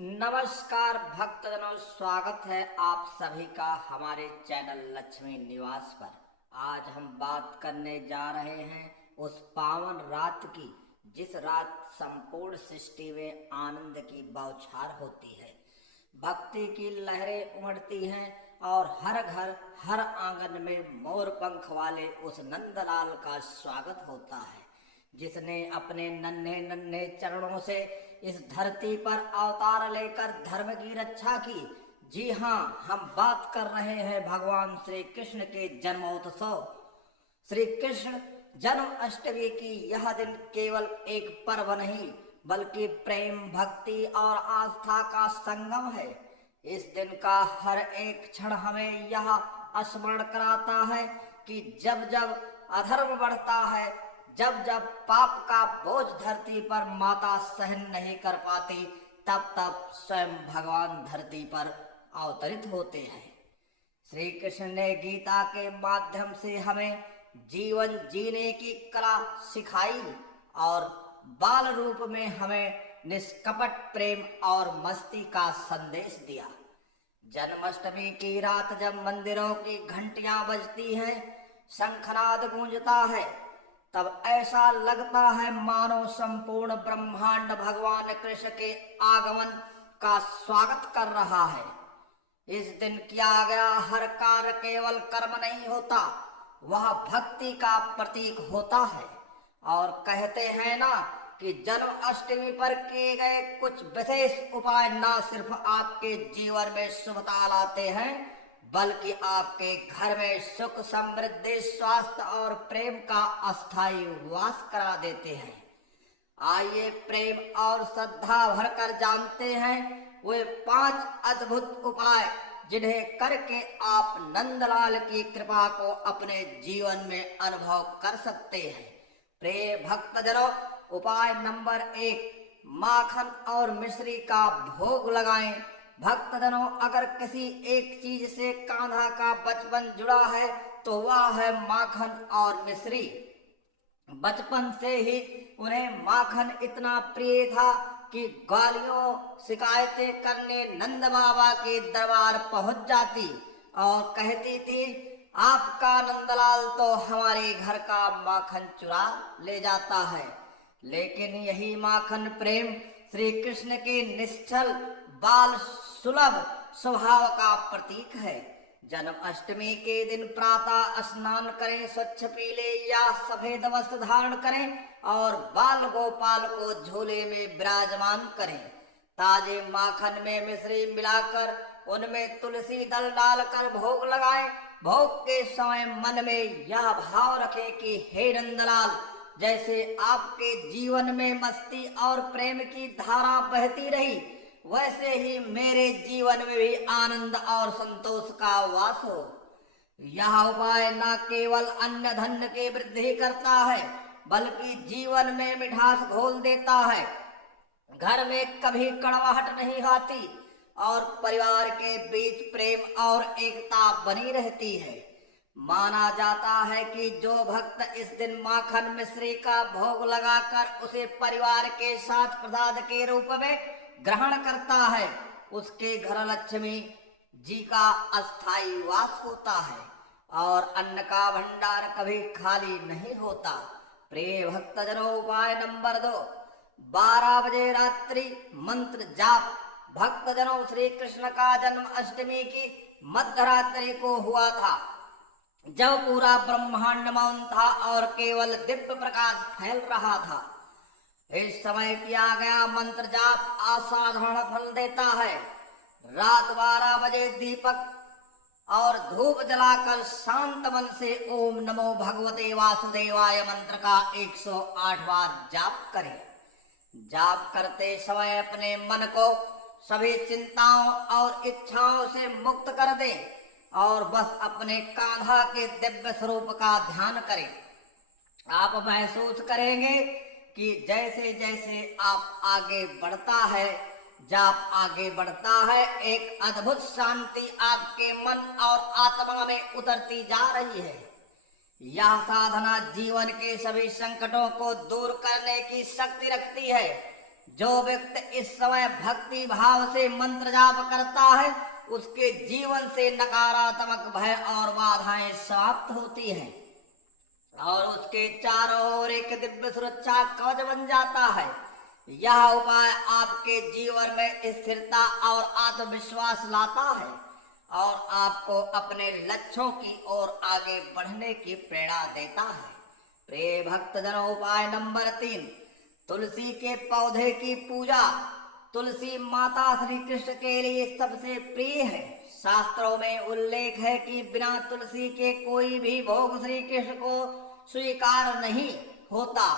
नमस्कार भक्तजनों, स्वागत है आप सभी का हमारे चैनल लक्ष्मी निवास पर। आज हम बात करने जा रहे हैं उस पावन रात की जिस रात संपूर्ण सृष्टि में आनंद की बौछार होती है, भक्ति की लहरें उमड़ती हैं और हर घर हर आंगन में मोर पंख वाले उस नंदलाल का स्वागत होता है, जिसने अपने नन्हे नन्हे चरणों से इस धरती पर अवतार लेकर धर्म की रक्षा की। जी हाँ, हम बात कर रहे हैं भगवान श्री कृष्ण के जन्मोत्सव। श्री कृष्ण जन्म अष्टमी की यह दिन केवल एक पर्व नहीं बल्कि प्रेम, भक्ति और आस्था का संगम है। इस दिन का हर एक क्षण हमें यह स्मरण कराता है कि जब जब अधर्म बढ़ता है, जब जब पाप का बोझ धरती पर माता सहन नहीं कर पाती, तब तब स्वयं भगवान धरती पर अवतरित होते हैं। श्री कृष्ण ने गीता के माध्यम से हमें जीवन जीने की कला सिखाई और बाल रूप में हमें निष्कपट प्रेम और मस्ती का संदेश दिया। जन्माष्टमी की रात जब मंदिरों की घंटियां बजती हैं, शंखनाद गूंजता है, तब ऐसा लगता है मानो संपूर्ण ब्रह्मांड भगवान कृष्ण के आगमन का स्वागत कर रहा है। इस दिन किया गया हर कार्य केवल कर्म नहीं होता, वह भक्ति का प्रतीक होता है। और कहते हैं ना कि जन्माष्टमी पर किए गए कुछ विशेष उपाय न सिर्फ आपके जीवन में शुभता लाते हैं बल्कि आपके घर में सुख, समृद्धि, स्वास्थ्य और प्रेम का अस्थायी वास करा देते हैं। आइए प्रेम और श्रद्धा भरकर जानते हैं वे 5 अद्भुत उपाय जिन्हें करके आप नंदलाल की कृपा को अपने जीवन में अनुभव कर सकते हैं। प्रिय भक्तजनों, उपाय नंबर 1, माखन और मिश्री का भोग लगाएं। भक्तजनों, अगर किसी एक चीज से कान्हा का बचपन जुड़ा है तो वह है माखन और मिश्री। बचपन से ही उन्हें माखन इतना प्रिय था कि गालियों शिकायतें करने नंद बाबा के दरबार पहुंच जाती और कहती थी, आपका नंदलाल तो हमारे घर का माखन चुरा ले जाता है। लेकिन यही माखन प्रेम श्री कृष्ण के निश्चल बाल सुलभ स्वभाव का प्रतीक है। जन्माष्टमी के दिन प्रातः स्नान करें, स्वच्छ पीले या सफेद वस्त्र धारण करें और बाल गोपाल को झूले में विराजमान करें। ताजे माखन में मिश्री मिलाकर उनमें तुलसी दल डालकर भोग लगाएं। भोग के समय मन में यह भाव रखें कि हे नंदलाल, जैसे आपके जीवन में मस्ती और प्रेम की धारा बहती रही, वैसे ही मेरे जीवन में भी आनंद और संतोष का वास हो। यह उपाय न केवल अन्न धन की वृद्धि करता है बल्कि जीवन में मिठास घोल देता है। घर में कभी कड़वाहट नहीं आती और परिवार के बीच प्रेम और एकता बनी रहती है। माना जाता है कि जो भक्त इस दिन माखन मिश्री का भोग लगाकर उसे परिवार के साथ प्रसाद के रूप में ग्रहण करता है, उसके घर लक्ष्मी जी का अस्थायी वास होता है और अन्न का भंडार कभी खाली नहीं होता। प्रिय भक्तजनों, उपाय नंबर 2, 12 बजे रात्रि मंत्र जाप। भक्तजनों, श्री कृष्ण का जन्म अष्टमी की मध्यरात्रि को हुआ था, जब पूरा ब्रह्मांड मौन था और केवल दिव्य प्रकाश फैल रहा था। इस समय किया गया मंत्र जाप असाधारण फल देता है। रात 12 बजे दीपक और धूप जलाकर शांत मन से ओम नमो भगवते वासुदेवाय मंत्र का 108 बार जाप करें। जाप करते समय अपने मन को सभी चिंताओं और इच्छाओं से मुक्त कर दें और बस अपने कान्हा के दिव्य स्वरूप का ध्यान करें। आप महसूस करेंगे कि जैसे जैसे आप आगे बढ़ता है, जाप आगे बढ़ता है, एक अद्भुत शांति आपके मन और आत्मा में उतरती जा रही है। यह साधना जीवन के सभी संकटों को दूर करने की शक्ति रखती है। जो व्यक्ति इस समय भक्ति भाव से मंत्र जाप करता है उसके जीवन से नकारात्मक भय और बाधाएं समाप्त होती हैं और उसके चारों ओर एक दिव्य सुरक्षा कवच बन जाता है। यह उपाय आपके जीवन में स्थिरता और आत्मविश्वास लाता है और आपको अपने लक्ष्यों की ओर आगे बढ़ने की प्रेरणा देता है। प्रिय भक्तजनों, उपाय नंबर 3, तुलसी के पौधे की पूजा। तुलसी माता श्री कृष्ण के लिए सबसे प्रिय है। शास्त्रों में उल्लेख है कि बिना तुलसी के कोई भी भोग श्री कृष्ण को स्वीकार नहीं होता।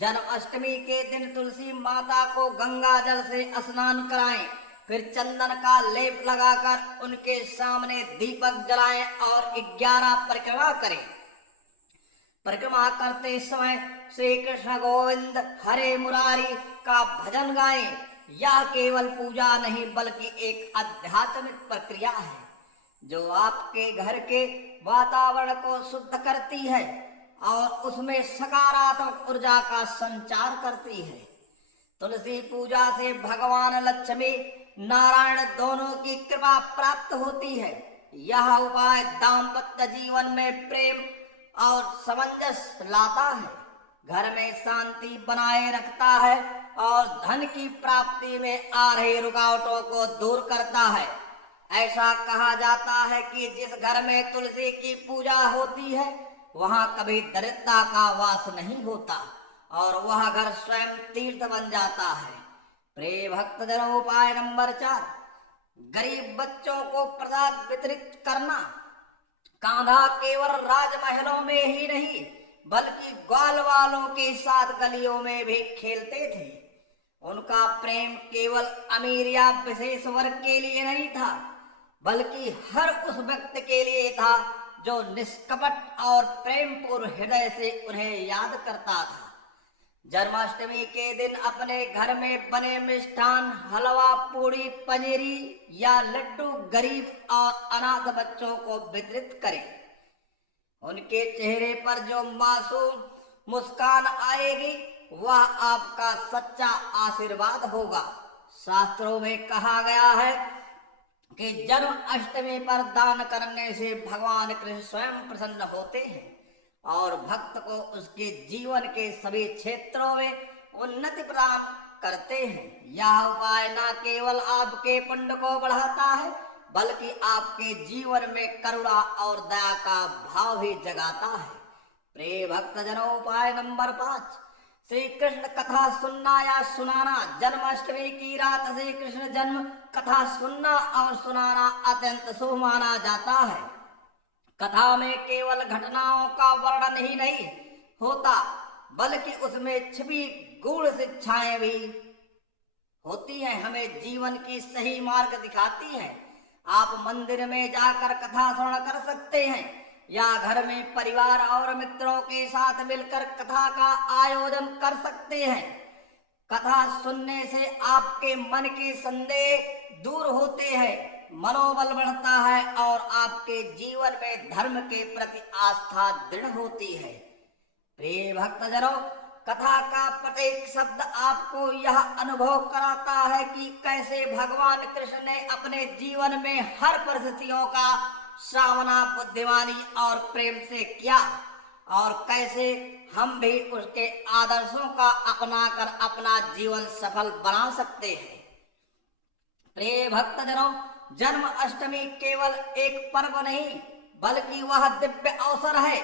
जन्माष्टमी के दिन तुलसी माता को गंगा जल से स्नान कराएं, फिर चंदन का लेप लगाकर उनके सामने दीपक जलाएं और 11 परिक्रमा करें। परिक्रमा करते समय श्री कृष्ण गोविंद हरे मुरारी का भजन गाएं। यह केवल पूजा नहीं बल्कि एक आध्यात्मिक प्रक्रिया है जो आपके घर के वातावरण को शुद्ध करती है और उसमें सकारात्मक ऊर्जा का संचार करती है। तुलसी पूजा से भगवान लक्ष्मी नारायण दोनों की कृपा प्राप्त होती है। यह उपाय दाम्पत्य जीवन में प्रेम और सामंजस्य लाता है, घर में शांति बनाए रखता है और धन की प्राप्ति में आ रही रुकावटों को दूर करता है। ऐसा कहा जाता है कि जिस घर में तुलसी की पूजा होती है वहां कभी दरिद्रता का वास नहीं होता और वह घर स्वयं तीर्थ बन जाता है। प्रिय भक्तजनों, उपाय नंबर 4, गरीब बच्चों को प्रसाद वितरित करना। कान्हा केवल राजमहलों में ही नहीं बल्कि ग्वाल वालों के साथ गलियों में भी खेलते थे। उनका प्रेम केवल अमीर या विशेष वर्ग के लिए नहीं था बल्कि हर उस व्यक्ति के लिए था जो निष्कपट और प्रेम पूर्ण हृदय से उन्हें याद करता था। जन्माष्टमी के दिन अपने घर में बने मिष्ठान, हलवा, पूड़ी, पनीरी या लड्डू गरीब और अनाथ बच्चों को वितरित करें। उनके चेहरे पर जो मासूम मुस्कान आएगी वह आपका सच्चा आशीर्वाद होगा। शास्त्रों में कहा गया है कि जन्माष्टमी पर दान करने से भगवान कृष्ण स्वयं प्रसन्न होते हैं और भक्त को उसके जीवन के सभी क्षेत्रों में उन्नति प्रदान करते हैं। यह उपाय न केवल आपके पुण्य को बढ़ाता है बल्कि आपके जीवन में करुणा और दया का भाव भी जगाता है। प्रिय भक्तजनों, उपाय नंबर 5, श्री कृष्ण कथा सुनना या सुनाना। जन्माष्टमी की रात श्री कृष्ण जन्म कथा सुनना और सुनाना अत्यंत शुभ माना जाता है। कथा में केवल घटनाओं का वर्णन ही नहीं होता बल्कि उसमें छिपी गूढ़ शिक्षाएं भी होती हैं, हमें जीवन की सही मार्ग दिखाती हैं। आप मंदिर में जाकर कथा श्रवण कर सकते हैं या घर में परिवार और मित्रों के साथ मिलकर कथा का आयोजन कर सकते हैं। कथा सुनने से आपके मन के संदेह दूर होते हैं, मनोबल बढ़ता है और आपके जीवन में धर्म के प्रति आस्था दृढ़ होती है। प्रिय भक्तजनों, कथा का प्रत्येक शब्द आपको यह अनुभव कराता है कि कैसे भगवान कृष्ण ने अपने जीवन में हर परिस्थितियों का सामना बुद्धिमानी और प्रेम से किया और कैसे हम भी उसके आदर्शों का अपनाकर अपना जीवन सफल बना सकते हैं। प्रिय भक्तजनों, जन्माष्टमी केवल एक पर्व नहीं बल्कि वह दिव्य अवसर है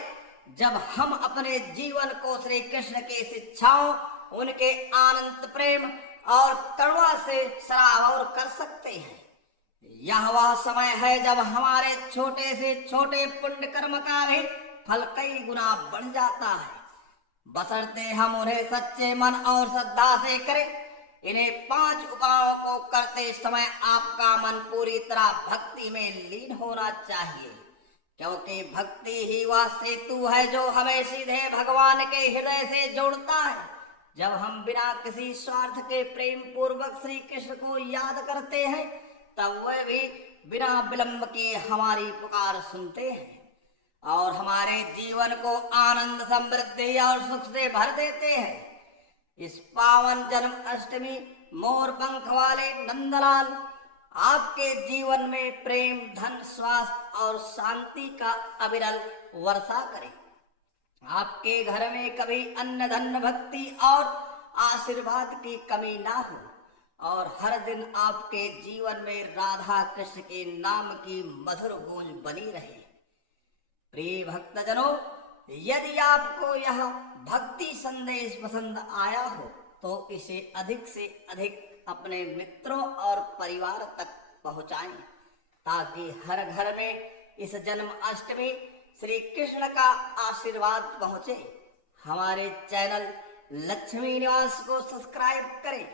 जब हम अपने जीवन को श्री कृष्ण की शिक्षाओं, उनके अनंत प्रेम और करुणा से सराबोर कर सकते हैं। यह वह समय है जब हमारे छोटे से छोटे पुण्य कर्म का भी फल कई गुना बढ़ जाता है, बशर्ते हम उन्हें सच्चे मन और श्रद्धा से करें। इन्हें 5 उपायों को करते समय आपका मन पूरी तरह भक्ति में लीन होना चाहिए, क्योंकि भक्ति ही वह सेतु है जो हमें सीधे भगवान के हृदय से जोड़ता है। जब हम बिना किसी स्वार्थ के प्रेम पूर्वक श्री कृष्ण को याद करते हैं तब वे भी बिना विलंब के हमारी पुकार सुनते हैं और हमारे जीवन को आनंद, समृद्धि और सुख से भर देते हैं। इस पावन जन्माष्टमी मोर पंख वाले नंदलाल आपके जीवन में प्रेम, धन, स्वास्थ्य और शांति का अविरल वर्षा करे। आपके घर में कभी अन्न, धन, भक्ति और आशीर्वाद की कमी ना हो और हर दिन आपके जीवन में राधा कृष्ण के नाम की मधुर गूंज बनी रहे। प्रिय भक्तजनों, यदि आपको यह भक्ति संदेश पसंद आया हो तो इसे अधिक से अधिक अपने मित्रों और परिवार तक पहुंचाएं ताकि हर घर में इस जन्माष्टमी श्री कृष्ण का आशीर्वाद पहुंचे। हमारे चैनल लक्ष्मी निवास को सब्सक्राइब करें,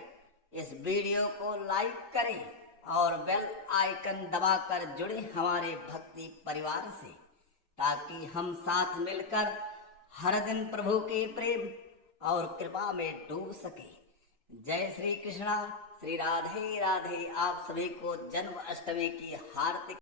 इस वीडियो को लाइक करें और बेल आइकन दबाकर जुड़े हमारे भक्ति परिवार से ताकि हम साथ मिलकर हर दिन प्रभु के प्रेम और कृपा में डूब सके। जय श्री कृष्णा, श्री राधे राधे। आप सभी को जन्माष्टमी की हार्दिक